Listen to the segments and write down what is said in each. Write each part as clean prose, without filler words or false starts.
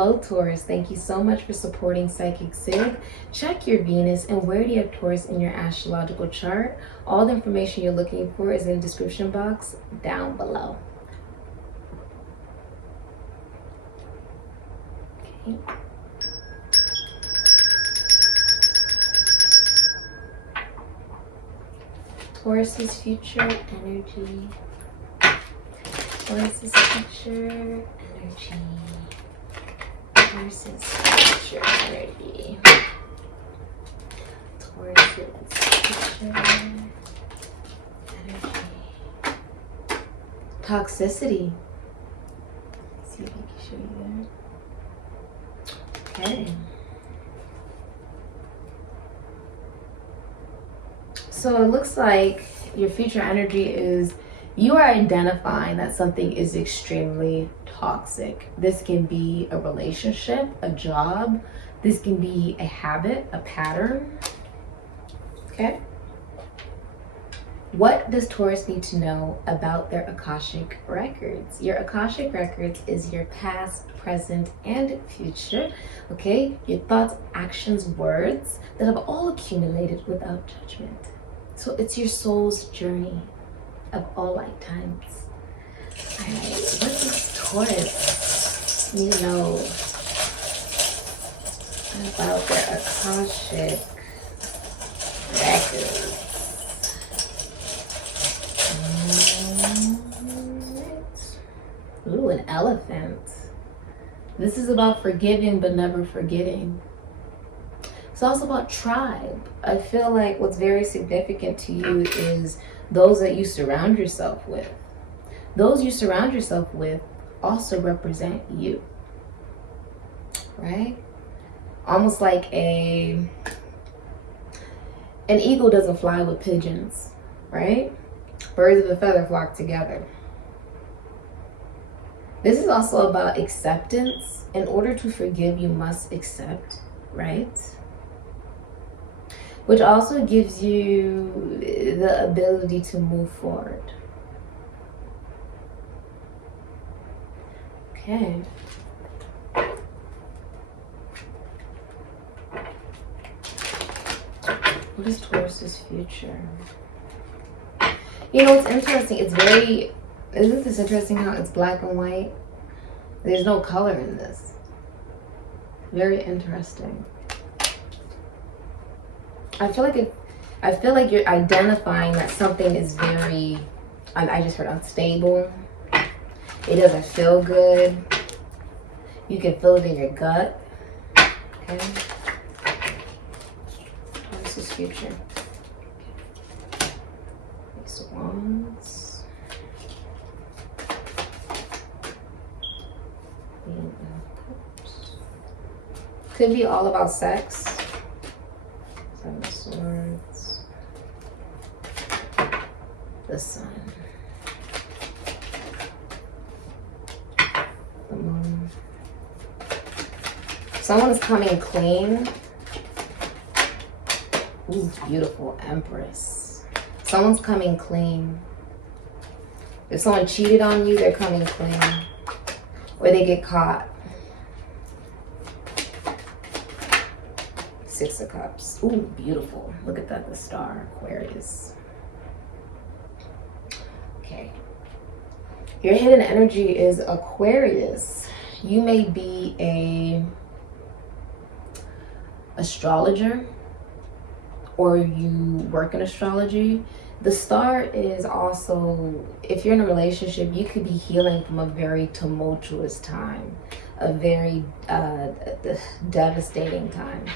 Hello Taurus, thank you so much for supporting SIKIKSYD. Check your Venus and where do you have Taurus in your astrological chart. All the information you're looking for is in the description box down below. Okay. Taurus's future energy. Taurus's future energy. Taurus's future energy. Taurus's future energy. Toxicity. Let's see if I can show you there. Okay. So it looks like your future energy is you are identifying that something is extremely toxic. This can be a relationship, a job. This can be a habit, a pattern. Okay. What does Taurus need to know about their Akashic records? Your Akashic records is your past, present, and future. Okay. Your thoughts, actions, words that have all accumulated without judgment. So it's your soul's journey of all lifetimes. Alright, what does Taurus need to know about their Akashic records? Ooh, an elephant. This is about forgiving but never forgetting. It's also about tribe. I feel like what's very significant to you is those that you surround yourself with. Those you surround yourself with also represent you, right? Almost like an eagle doesn't fly with pigeons, right? Birds of a feather flock together. This is also about acceptance. In order to forgive, you must accept, right? Which also gives you the ability to move forward. Okay. What is Taurus's future? You know, it's interesting. Isn't this interesting how it's black and white? There's no color in this. Very interesting. I feel like you're identifying that something is very, I just heard unstable. It doesn't feel good. You can feel it in your gut. Okay. What's his future? Ace of Wands. Could be all about sex. Seven of Swords. The Sun. The Moon. Someone is coming clean. Ooh, beautiful Empress. Someone's coming clean. If someone cheated on you, they're coming clean. Or they get caught. Six of Cups. Ooh, beautiful. Look at that, the star, Aquarius. Okay. Your hidden energy is Aquarius. You may be a astrologer or you work in astrology. The star is also, if you're in a relationship, you could be healing from a very tumultuous time, a very devastating time.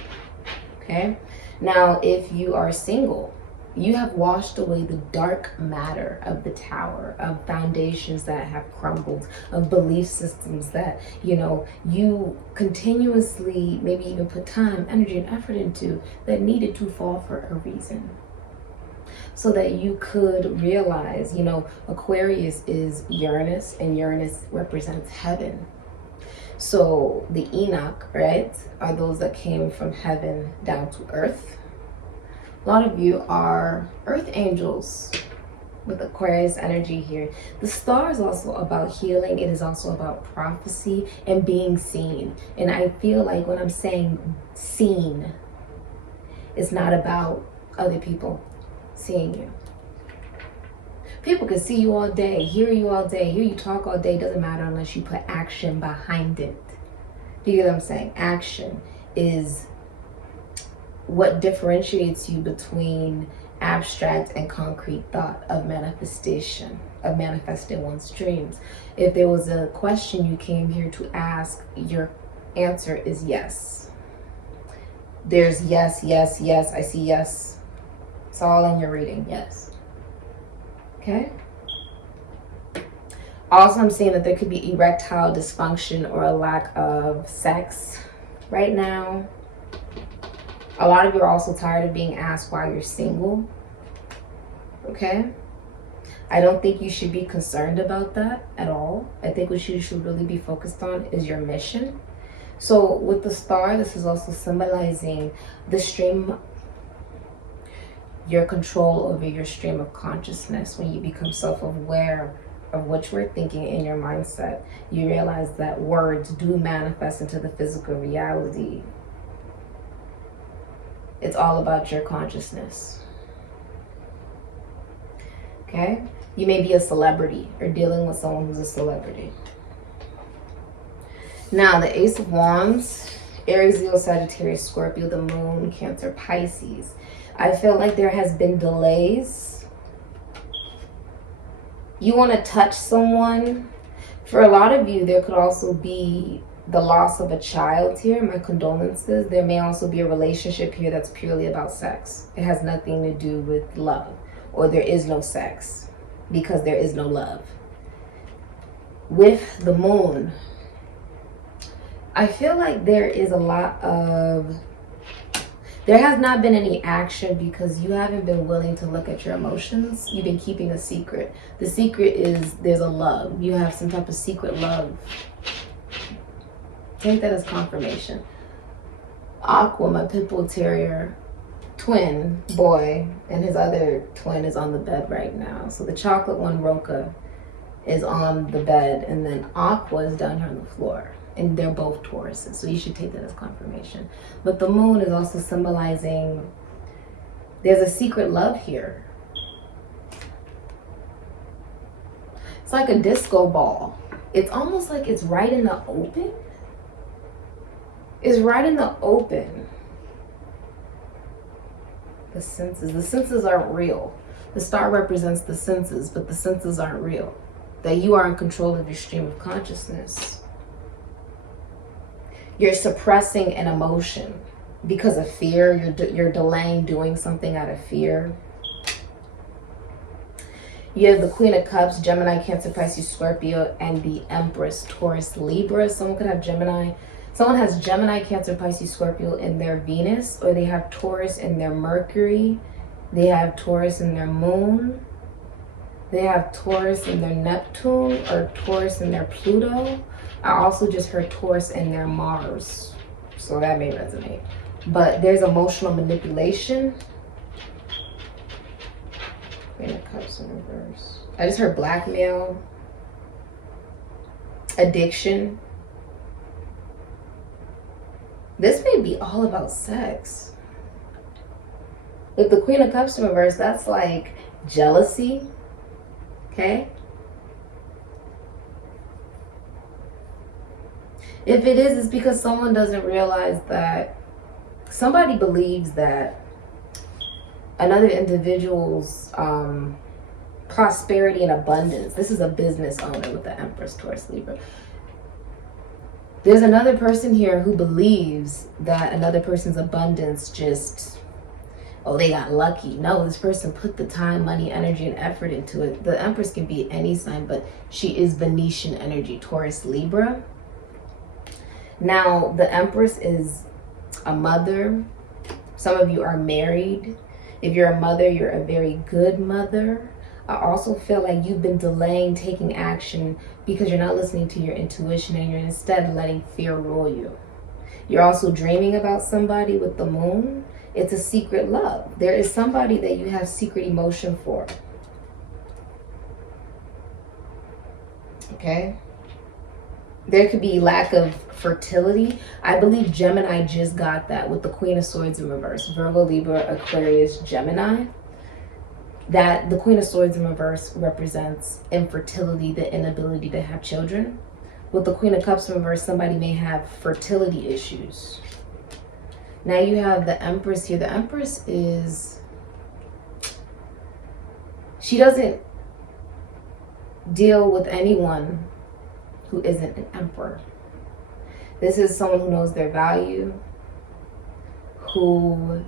Okay. Now, if you are single, you have washed away the dark matter of the tower, of foundations that have crumbled, of belief systems that, you know, you continuously maybe even put time, energy, and effort into that needed to fall for a reason. So that you could realize, you know, Aquarius is Uranus, and Uranus represents heaven. So the Enoch, right, are those that came from heaven down to earth. A lot of you are earth angels. with Aquarius energy here. The star is also about healing. It is also about prophecy and being seen. And I feel like when I'm saying seen, it's not about other people seeing you. People can see you all day, hear you all day, hear you talk all day. Doesn't matter unless you put action behind it. Do you get what I'm saying? Action is what differentiates you between abstract and concrete thought of manifestation, of manifesting one's dreams. If there was a question you came here to ask, your answer is yes. There's yes, yes, yes. I see yes. It's all in your reading, yes. Okay? Also, I'm seeing that there could be erectile dysfunction or a lack of sex right now. A lot of you are also tired of being asked why you're single. Okay? I don't think you should be concerned about that at all. I think what you should really be focused on is your mission. So with the star, this is also symbolizing the stream, your control over your stream of consciousness. When you become self-aware of what you're thinking in your mindset, you realize that words do manifest into the physical reality. It's all about your consciousness. Okay? You may be a celebrity or dealing with someone who's a celebrity. Now, the Ace of Wands, Aries, Leo, Sagittarius, Scorpio, the Moon, Cancer, Pisces. I feel like there has been delays. You want to touch someone. For a lot of you, there could also be the loss of a child here. My condolences. There may also be a relationship here that's purely about sex. It has nothing to do with love, or there is no sex because there is no love. With the Moon, I feel like there is a lot of, there has not been any action because you haven't been willing to look at your emotions. You've been keeping a secret. The secret is there's a love. You have some type of secret love. Take that as confirmation. Aqua, my pit bull terrier, twin boy, and his other twin is on the bed right now. So the chocolate one, Roca, is on the bed, and then Aqua is down here on the floor. And they're both Tauruses, so you should take that as confirmation. But the Moon is also symbolizing there's a secret love here. It's like a disco ball. It's almost like it's right in the open. It's right in the open. The senses aren't real. The star represents the senses, but the senses aren't real. That you are in control of your stream of consciousness. You're suppressing an emotion because of fear. You're delaying doing something out of fear. You have the Queen of Cups, Gemini, Cancer, Pisces, Scorpio, and the Empress, Taurus, Libra. Someone could have Gemini. Someone has Gemini, Cancer, Pisces, Scorpio in their Venus, or they have Taurus in their Mercury. They have Taurus in their Moon. They have Taurus in their Neptune, or Taurus in their Pluto. I also just heard Taurus in their Mars, so that may resonate. But there's emotional manipulation. Queen of Cups in reverse. I just heard blackmail, addiction. This may be all about sex. With the Queen of Cups in reverse, that's like jealousy, okay? If it is, it's because someone doesn't realize that somebody believes that another individual's prosperity and abundance. This is a business owner with the Empress, Taurus, Libra. There's another person here who believes that another person's abundance just, oh, they got lucky. No, this person put the time, money, energy, and effort into it. The Empress can be any sign, but she is Venetian energy, Taurus, Libra. Now, the Empress is a mother. Some of you are married. If you're a mother, you're a very good mother. I also feel like you've been delaying taking action because you're not listening to your intuition and you're instead letting fear rule you. You're also dreaming about somebody with the Moon. It's a secret love. There is somebody that you have secret emotion for. Okay? There could be lack of fertility. I believe Gemini just got that with the Queen of Swords in reverse. Virgo, Libra, Aquarius, Gemini. That the Queen of Swords in reverse represents infertility, the inability to have children. With the Queen of Cups in reverse, somebody may have fertility issues. Now you have the Empress here. The Empress is, she doesn't deal with anyone who isn't an emperor. This is someone who knows their value, who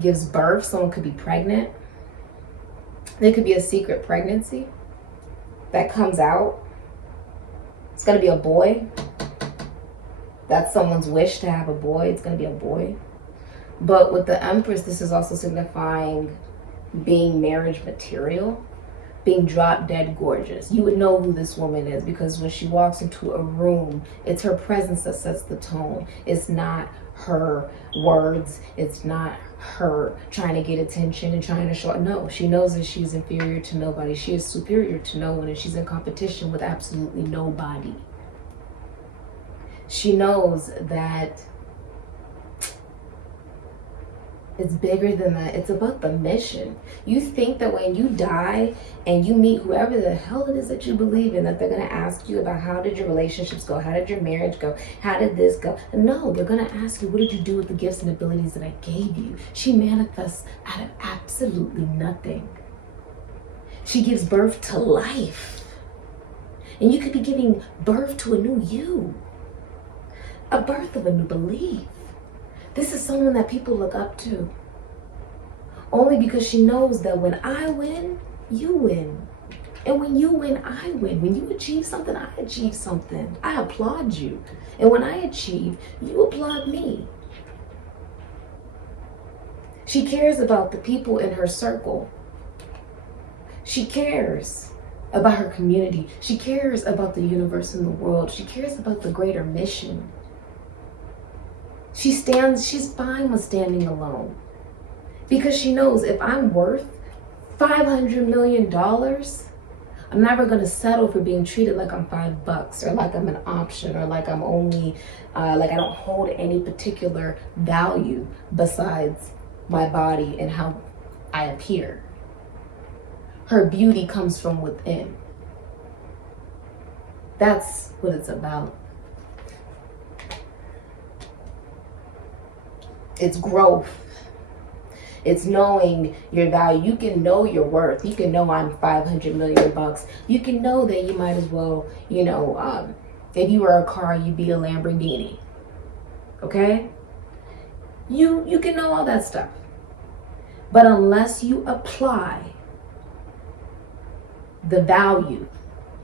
gives birth. Someone could be pregnant. There could be a secret pregnancy that comes out. It's going to be a boy. That's someone's wish to have a boy. It's going to be a boy. But with the Empress, this is also signifying being marriage material, being drop dead gorgeous. You would know who this woman is because when she walks into a room, it's her presence that sets the tone. It's not her words. It's not her trying to get attention and trying to show. No, she knows that she's inferior to nobody. She is superior to no one, and she's in competition with absolutely nobody. She knows that it's bigger than that. It's about the mission. You think that when you die and you meet whoever the hell it is that you believe in, that they're going to ask you about how did your relationships go? How did your marriage go? How did this go? No, they're going to ask you, what did you do with the gifts and abilities that I gave you? She manifests out of absolutely nothing. She gives birth to life. And you could be giving birth to a new you. A birth of a new belief. This is someone that people look up to. Only because she knows that when I win, you win. And when you win, I win. When you achieve something, I achieve something. I applaud you. And when I achieve, you applaud me. She cares about the people in her circle. She cares about her community. She cares about the universe and the world. She cares about the greater mission. She's fine with standing alone because she knows if I'm worth $500 million, I'm never going to settle for being treated like I'm $5 or like I'm an option or like I'm only, like I don't hold any particular value besides my body and how I appear. Her beauty comes from within. That's what it's about. It's growth. It's knowing your value. You can know your worth. You can know I'm $500 million. You can know that you might as well, if you were a car, you'd be a Lamborghini. Okay? You can know all that stuff. But unless you apply the value,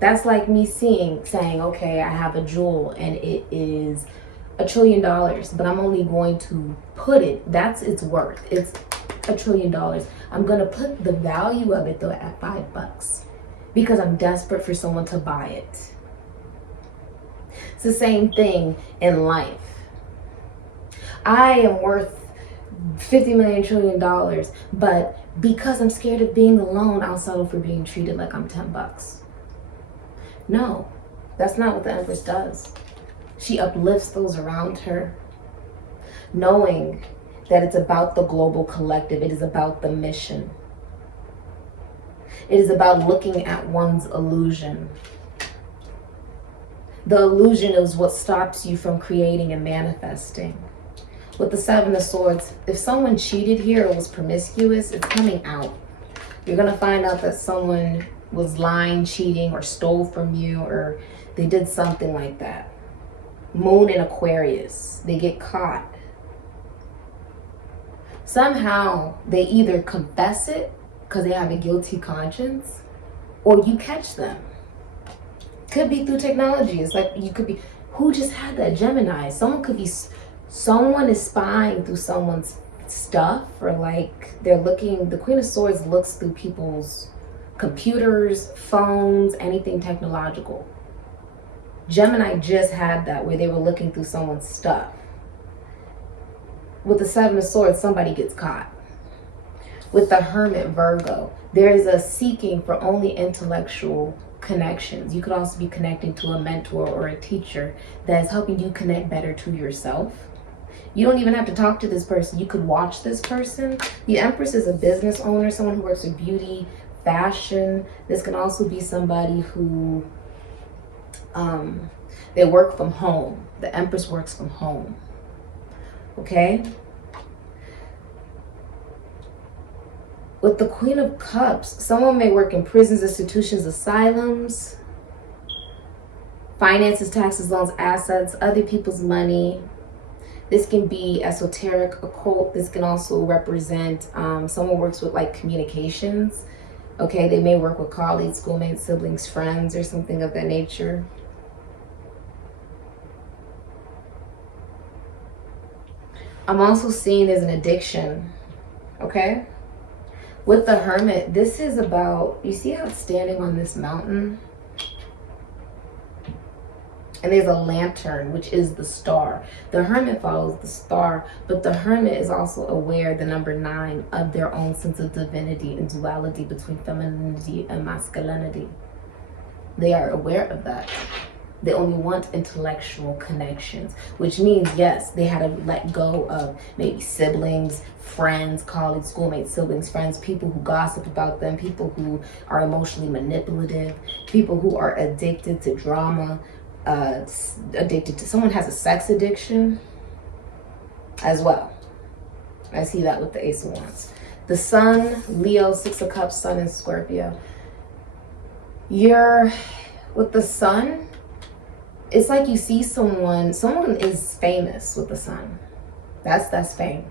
that's like me saying, okay, I have a jewel and it is $1 trillion, but I'm only going to put it, that's its worth. It's $1 trillion. I'm going to put the value of it though at $5 because I'm desperate for someone to buy it. It's the same thing in life. I am worth $50 million trillion, but because I'm scared of being alone, I'll settle for being treated like I'm $10. No, that's not what the Empress does. She uplifts those around her, knowing that it's about the global collective. It is about the mission. It is about looking at one's illusion. The illusion is what stops you from creating and manifesting. With the Seven of Swords, if someone cheated here or was promiscuous, it's coming out. You're going to find out that someone was lying, cheating, or stole from you, or they did something like that. Moon in Aquarius, they get caught. Somehow they either confess it because they have a guilty conscience, or you catch them. Could be through technology. It's like you could be, who just had that? Gemini. Someone is spying through someone's stuff, or like they're looking, the Queen of Swords looks through people's computers, phones, anything technological. Gemini just had that where they were looking through someone's stuff. With the Seven of Swords, somebody gets caught. With the Hermit, Virgo, there is a seeking for only intellectual connections. You could also be connecting to a mentor or a teacher that is helping you connect better to yourself. You don't even have to talk to this person. You could watch this person. The Empress is a business owner, someone who works with beauty, fashion. This can also be somebody who they work from home. The Empress works from home. Okay? With the Queen of Cups, someone may work in prisons, institutions, asylums, finances, taxes, loans, assets, other people's money. This can be esoteric, occult. This can also represent someone works with like communications. Okay, they may work with colleagues, schoolmates, siblings, friends, or something of that nature. I'm also seeing there's an addiction. Okay? With the Hermit, this is about, you see how it's standing on this mountain? And there's a lantern, which is the star. The Hermit follows the star, but the Hermit is also aware, the number 9, of their own sense of divinity and duality between femininity and masculinity. They are aware of that. They only want intellectual connections, which means, yes, they had to let go of maybe siblings, friends, colleagues, schoolmates, siblings, friends, people who gossip about them, people who are emotionally manipulative, people who are addicted to drama, addicted to, someone has a sex addiction as well. I see that with the Ace of Wands. The Sun, Leo, 6 of Cups, Sun in Scorpio. With the Sun, it's like you see someone is famous with the Sun. That's fame.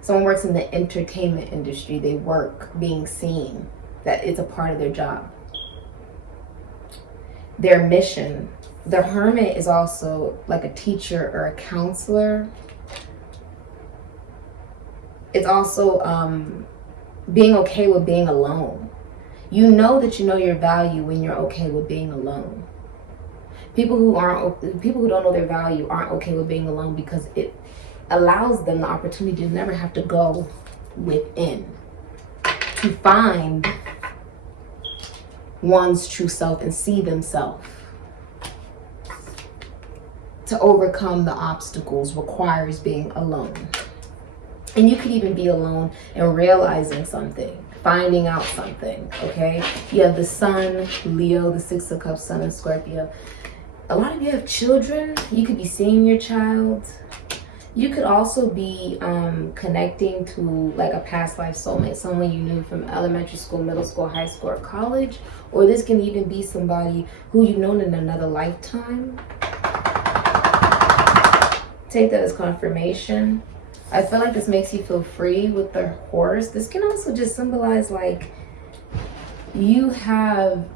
Someone works in the entertainment industry. They work being seen. That it's a part of their job. Their mission. The Hermit is also like a teacher or a counselor. It's also being okay with being alone. You know that you know your value when you're okay with being alone. People who don't know their value aren't okay with being alone because it allows them the opportunity to never have to go within to find one's true self and see themselves. To overcome the obstacles requires being alone. And you could even be alone and realizing something, finding out something, okay? You have the Sun, Leo, the 6 of Cups, Sun and Scorpio. A lot of you have children. You could be seeing your child. You could also be connecting to like a past life soulmate, someone you knew from elementary school, middle school, high school, or college. Or this can even be somebody who you've known in another lifetime. Take that as confirmation. I feel like this makes you feel free with the Horse. This can also just symbolize like you have,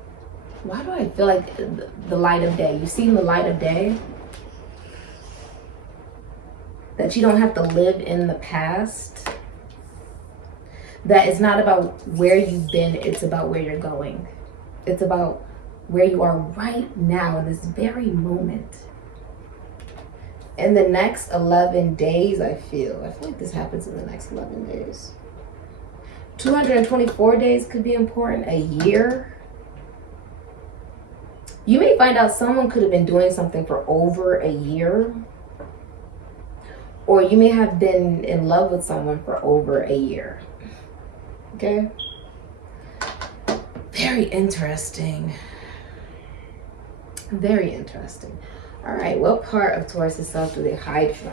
why do I feel like the light of day? You've seen the light of day? That you don't have to live in the past. That it's not about where you've been, it's about where you're going. It's about where you are right now in this very moment. In the next 11 days, I feel like this happens in the next 11 days. 224 days could be important. A year. You may find out someone could have been doing something for over a year. Or you may have been in love with someone for over a year. Okay? Very interesting. Very interesting. All right, what part of Taurus itself do they hide from?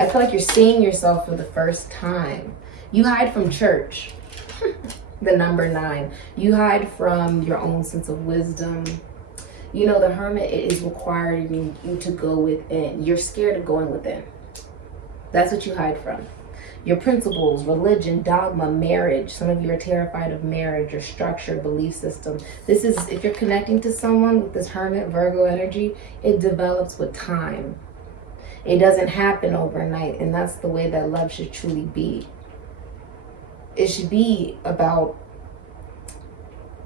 I feel like you're seeing yourself for the first time. You hide from church, the number 9. You hide from your own sense of wisdom. You know, the Hermit is requiring you to go within. You're scared of going within. That's what you hide from. Your principles, religion, dogma, marriage. Some of you are terrified of marriage or structure, belief system. This is, if you're connecting to someone with this Hermit, Virgo energy, it develops with time. It doesn't happen overnight, and that's the way that love should truly be. It should be about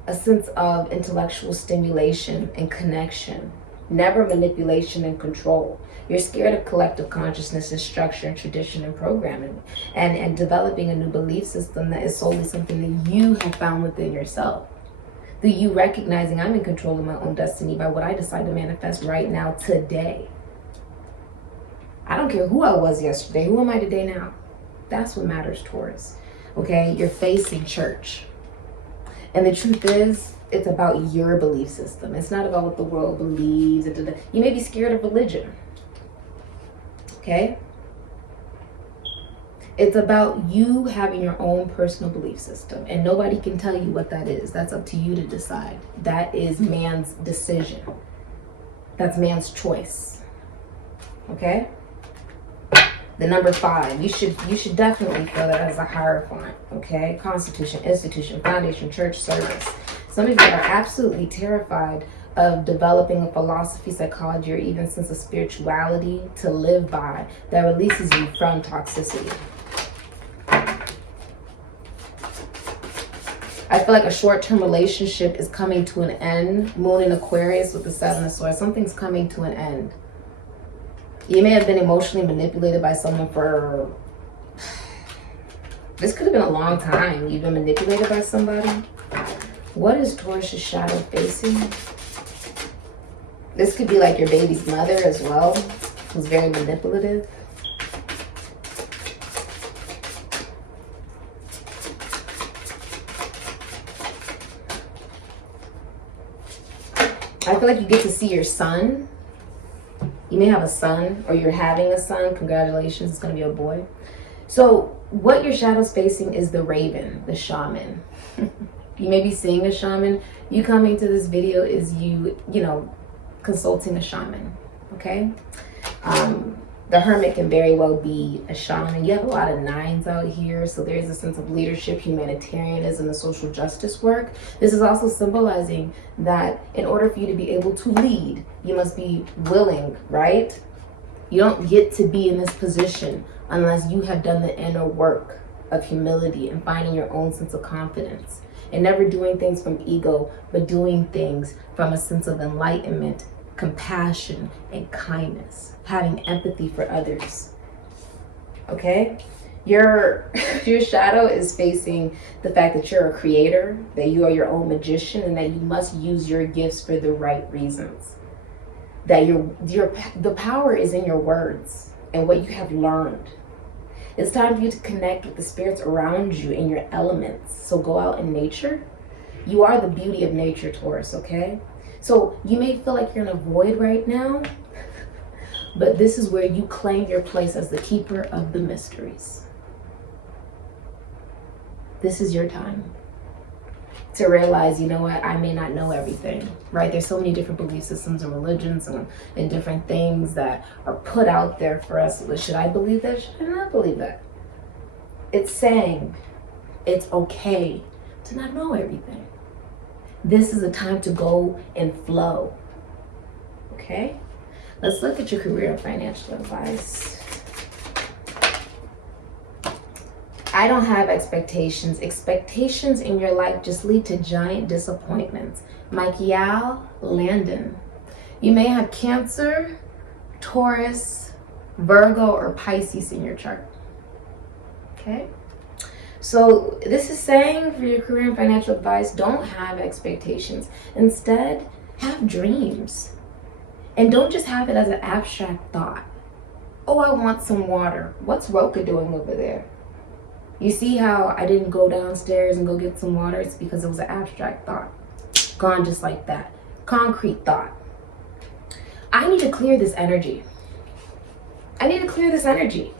a sense of intellectual stimulation and connection, never manipulation and control. You're scared of collective consciousness and structure and tradition and programming and developing a new belief system that is solely something that you have found within yourself. through you recognizing I'm in control of my own destiny by what I decide to manifest right now, today. I don't care who I was yesterday. Who am I today now? That's what matters, Taurus. Okay? You're facing church. And the truth is, it's about your belief system. It's not about what the world believes. You may be scared of religion. Okay? It's about you having your own personal belief system. And nobody can tell you what that is. That's up to you to decide. That is man's decision. That's man's choice. Okay? The number 5, you should definitely feel that as a hierophant, okay? Constitution, institution, foundation, church, service. Some of you are absolutely terrified of developing a philosophy, psychology, or even sense of spirituality to live by that releases you from toxicity. I feel like a short-term relationship is coming to an end. Moon in Aquarius with the 7 of Swords. Something's coming to an end. You may have been emotionally manipulated by someone for... This could have been a long time. You've been manipulated by somebody. What is Taurus's shadow facing? This could be like your baby's mother as well, who's very manipulative. I feel like you get to see your son. You may have a son, or you're having a son. Congratulations, it's going to be a boy. So what your shadow's facing is the raven, the shaman. You may be seeing a shaman. You coming to this video is you know, consulting a shaman, okay? The hermit can very well be a shaman. You have a lot of 9s out here, so there's a sense of leadership, humanitarianism, and social justice work. This is also symbolizing that in order for you to be able to lead, you must be willing, right? You don't get to be in this position unless you have done the inner work of humility and finding your own sense of confidence. And never doing things from ego, but doing things from a sense of enlightenment, compassion, and kindness. Having empathy for others. Okay? Your shadow is facing the fact that you're a creator, that you are your own magician, and that you must use your gifts for the right reasons. That the power is in your words and what you have learned. It's time for you to connect with the spirits around you in your elements. So go out in nature. You are the beauty of nature, Taurus, okay? So you may feel like you're in a void right now, but this is where you claim your place as the keeper of the mysteries. This is your time to realize, you know what, I may not know everything, right? There's so many different belief systems and religions and different things that are put out there for us. Should I believe that? Should I not believe that? It's saying it's okay to not know everything. This is a time to go and flow, okay? Let's look at your career and financial advice. I don't have expectations. Expectations in your life just lead to giant disappointments. Michael Landon. You may have Cancer, Taurus, Virgo, or Pisces in your chart. Okay? So this is saying for your career and financial advice, don't have expectations. Instead, have dreams. And don't just have it as an abstract thought. Oh, I want some water. What's Roka doing over there? You see how I didn't go downstairs and go get some water? It's because it was an abstract thought. Gone just like that. Concrete thought. I need to clear this energy. I need to clear this energy.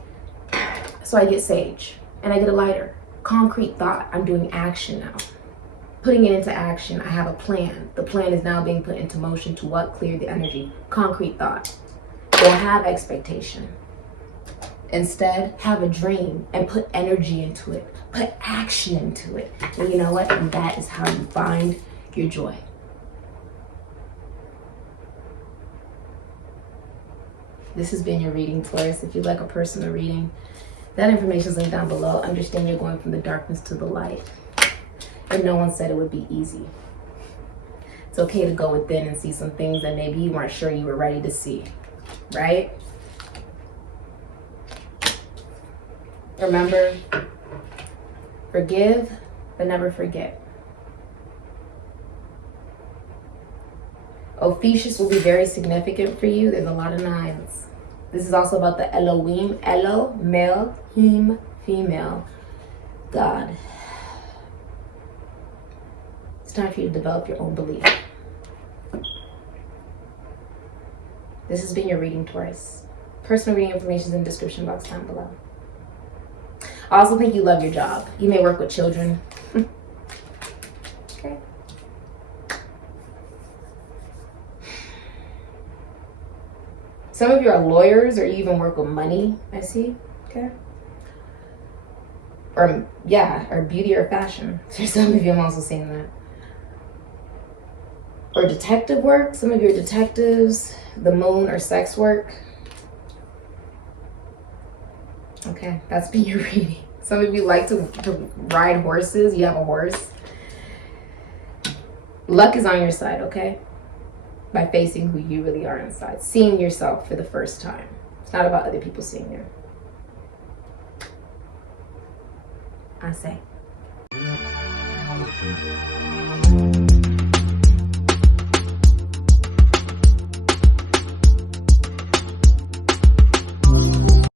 So I get sage and I get a lighter. Concrete thought. I'm doing action now. Putting it into action. I have a plan. The plan is now being put into motion to what? Clear the energy. Concrete thought. Don't have expectation. Instead, have a dream and put energy into it. Put action into it. And you know what? And that is how you find your joy. This has been your reading, Taurus. If you'd like a personal reading, that information is linked down below. Understand you're going from the darkness to the light. And no one said it would be easy. It's okay to go within and see some things that maybe you weren't sure you were ready to see. Right? Remember, forgive, but never forget. Ophiuchus will be very significant for you. There's a lot of 9s. This is also about the Elohim. Elo, male, him, female. God. It's time for you to develop your own belief. This has been your reading, Taurus. Personal reading information is in the description box down below. I also think you love your job. You may work with children. Okay. Some of you are lawyers, or you even work with money, I see. Okay. Or, yeah, or beauty or fashion. For some of you, I'm also seeing that. Or detective work. Some of you are detectives. The moon or sex work. Okay, that's been your reading. Some of you like to ride horses. You have a horse. Luck is on your side, okay? By facing who you really are inside. Seeing yourself for the first time. It's not about other people seeing you. I say.